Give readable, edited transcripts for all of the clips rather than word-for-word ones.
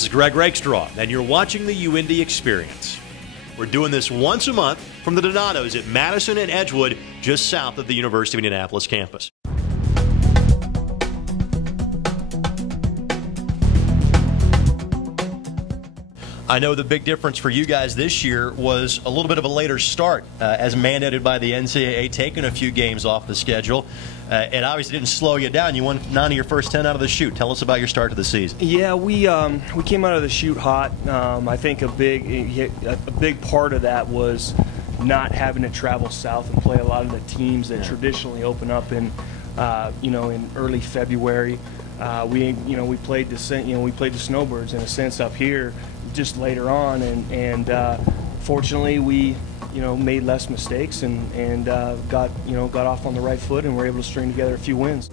This is Greg Rakestraw, and you're watching the UIndy Xperience. We're doing this once a month from the Donatos at Madison and Edgewood, just south of the University of Indianapolis campus. I know the big difference for you guys this year was a little bit of a later start, as mandated by the NCAA, taking a few games off the schedule. It obviously didn't slow you down. You won 9 of your first 10 out of the chute. Tell us about your start to the season. Yeah, we came out of the chute hot. I think a big part of that was not having to travel south and play a lot of the teams that traditionally open up in in early February. We played the Snowbirds in a sense up here just later on, and fortunately we made less mistakes and got off on the right foot and were able to string together a few wins.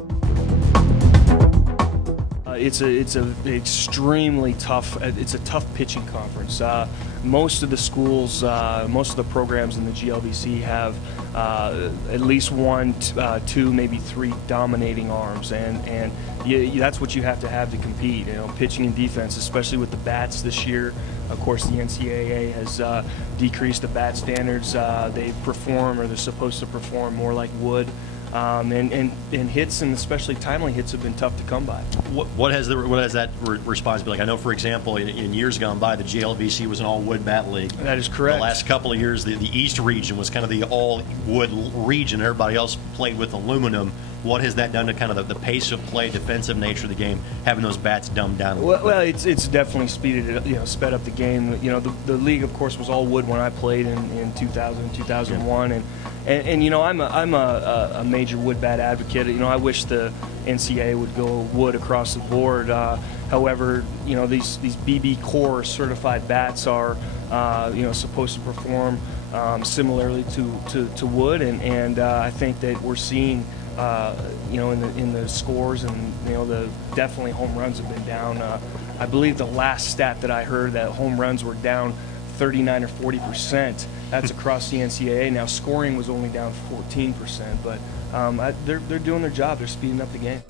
It's a extremely tough. It's a tough pitching conference. Most of the schools, most of the programs in the GLVC have at least one, two, maybe three dominating arms, and that's what you have to compete. Pitching and defense, especially with the bats this year. Of course, the NCAA has decreased the bat standards. They perform, or they're supposed to perform, more like wood. And hits, and especially timely hits, have been tough to come by. What has that response been like? I know, for example, in years gone by, the GLVC was an all-wood bat league. That is correct. The last couple of years, the East region was kind of the all-wood region. Everybody else played with aluminum. What has that done to kind of the pace of play, defensive nature of the game, having those bats dumbed down a little bit? Well, it's definitely sped up the game. The league, of course, was all wood when I played in 2000, 2001, and I'm a major wood bat advocate. I wish the NCAA would go wood across the board. However, these BB Core certified bats are supposed to perform similarly to wood, and I think that we're seeing in the scores, and definitely home runs have been down. I believe the last stat that I heard, that home runs were down 39 or 40%. That's across the NCAA. Now scoring was only down 14%, but they're doing their job. They're speeding up the game.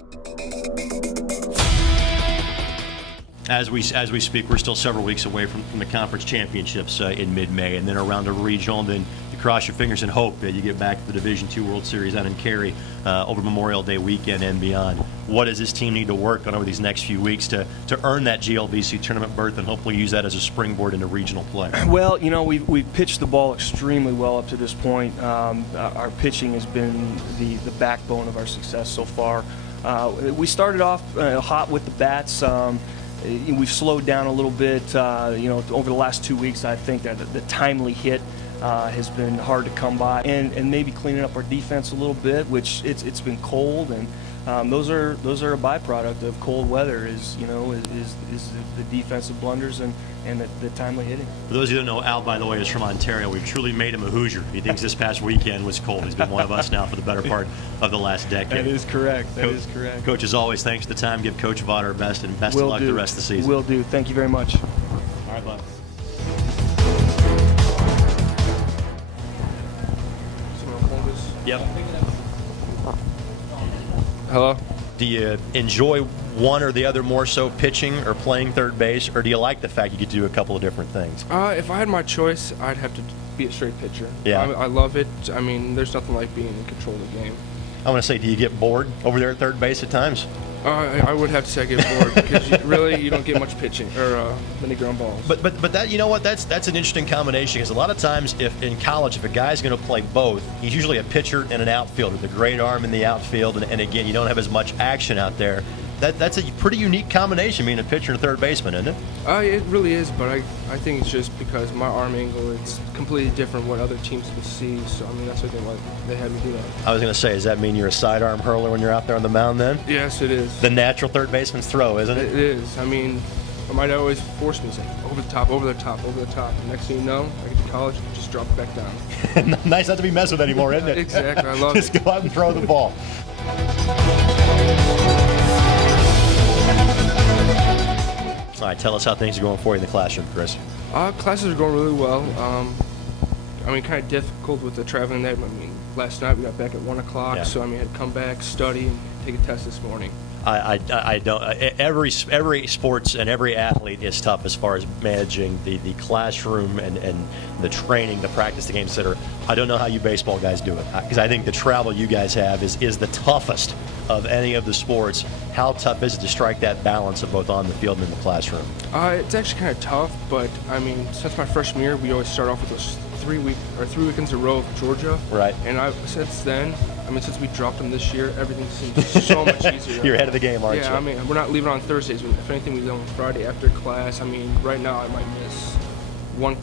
As we speak, we're still several weeks away from the conference championships in mid-May, and then around a regional, and then you cross your fingers and hope that you get back to the Division II World Series out in Cary over Memorial Day weekend and beyond. What does this team need to work on over these next few weeks to earn that GLVC tournament berth and hopefully use that as a springboard into regional play? Well, we've pitched the ball extremely well up to this point. Our pitching has been the backbone of our success so far. We started off hot with the bats. We've slowed down a little bit, over the last 2 weeks. I think that the timely hit has been hard to come by, and maybe cleaning up our defense a little bit, which it's been cold, and those are a byproduct of cold weather. Is the defensive blunders and the timely hitting. For those of you who don't know, Al, by the way, is from Ontario. We've truly made him a Hoosier. He thinks this past weekend was cold. He's been one of us now for the better part of the last decade. That is correct. That is correct. Coach, as always, thanks for the time. Give Coach Vaught our best, and best of luck the rest of the season. Will do. Thank you very much. All right, bud. Yep. Hello? Do you enjoy one or the other more so, pitching or playing third base, or do you like the fact you get to do a couple of different things? If I had my choice, I'd have to be a straight pitcher. Yeah. I love it. I mean, there's nothing like being in control of the game. I want to say, do you get bored over there at third base at times? I would have to say I get bored because you don't get much pitching or many ground balls. But that, you know what, that's an interesting combination, because a lot of times if in college, if a guy's going to play both, he's usually a pitcher and an outfielder, with a great arm in the outfield, and again, you don't have as much action out there. That's a pretty unique combination, being a pitcher and a third baseman, isn't it? It really is, but I think it's just because my arm angle, it's completely different what other teams can see. So I mean, that's what they had me do that. I was going to say, does that mean you're a sidearm hurler when you're out there on the mound then? Yes, it is. The natural third baseman's throw, isn't it? It is. I mean, my dad always forced me to say, over the top, over the top, over the top. And next thing you know, I get to college, just drop it back down. Nice not to be messed with anymore, isn't it? Exactly, I love it. Just go out and throw the ball. All right, tell us how things are going for you in the classroom, Chris. Classes are going really well. I mean, kind of difficult with the traveling there. I mean, last night. We got back at 1 o'clock, Yeah. so I mean, I had to come back, study, and take a test this morning. I don't. Every sports and every athlete is tough as far as managing the classroom and the training, the practice, the games, etc. I don't know how you baseball guys do it, because I think the travel you guys have is the toughest of any of the sports. How tough is it to strike that balance of both on the field and in the classroom? It's actually kind of tough, but I mean, since my freshman year, we always start off with those 3 weekends in a row of Georgia. Right. And since then, I mean, since we dropped them this year, everything seems so much easier. You're ahead of the game, aren't you? Yeah, I mean, we're not leaving on Thursdays. If anything, we leave on Friday after class. I mean, right now I might miss one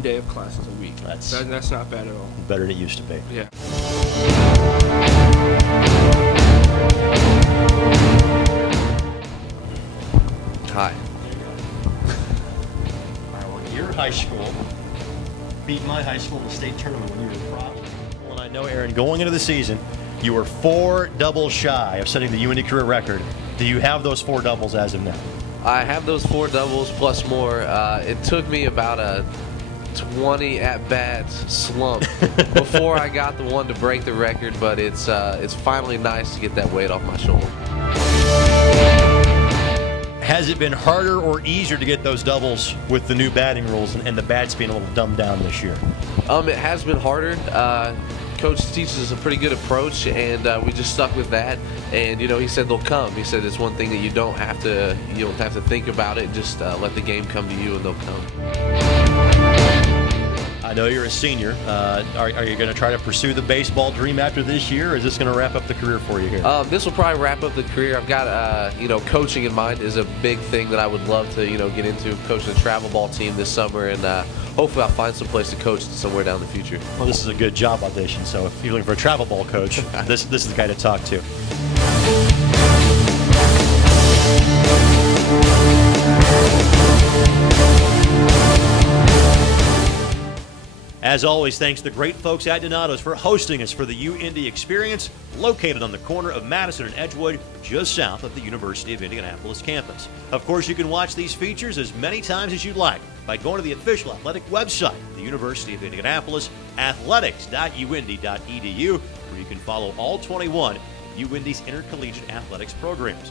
day of classes a week. That's not bad at all. Better than it used to be. Yeah. Hi. Your high school beat my high school in the state tournament when you were probably. And I know, Aaron, going into the season, you were 4 doubles shy of setting the UIndy career record. Do you have those 4 doubles as of now? I have those 4 doubles plus more. It took me about a 20 at-bats slump before I got the one to break the record, but it's finally nice to get that weight off my shoulder. Has it been harder or easier to get those doubles with the new batting rules and the bats being a little dumbed down this year? It has been harder. Coach teaches us a pretty good approach, and we just stuck with that. And you know, he said they'll come. He said it's one thing that you don't have to think about it. Just let the game come to you, and they'll come. I know you're a senior. Are you going to try to pursue the baseball dream after this year, or is this going to wrap up the career for you here? This will probably wrap up the career. I've got, coaching in mind is a big thing that I would love to, get into. Coaching a travel ball team this summer, and hopefully I'll find some place to coach somewhere down the future. Well, this is a good job audition, so if you're looking for a travel ball coach, this is the guy to talk to. As always, thanks to the great folks at Donato's for hosting us for the UIndy Xperience, located on the corner of Madison and Edgewood, just south of the University of Indianapolis campus. Of course, you can watch these features as many times as you'd like by going to the official athletic website, the University of Indianapolis, athletics.uindy.edu, where you can follow all 21 of UIndy's intercollegiate athletics programs.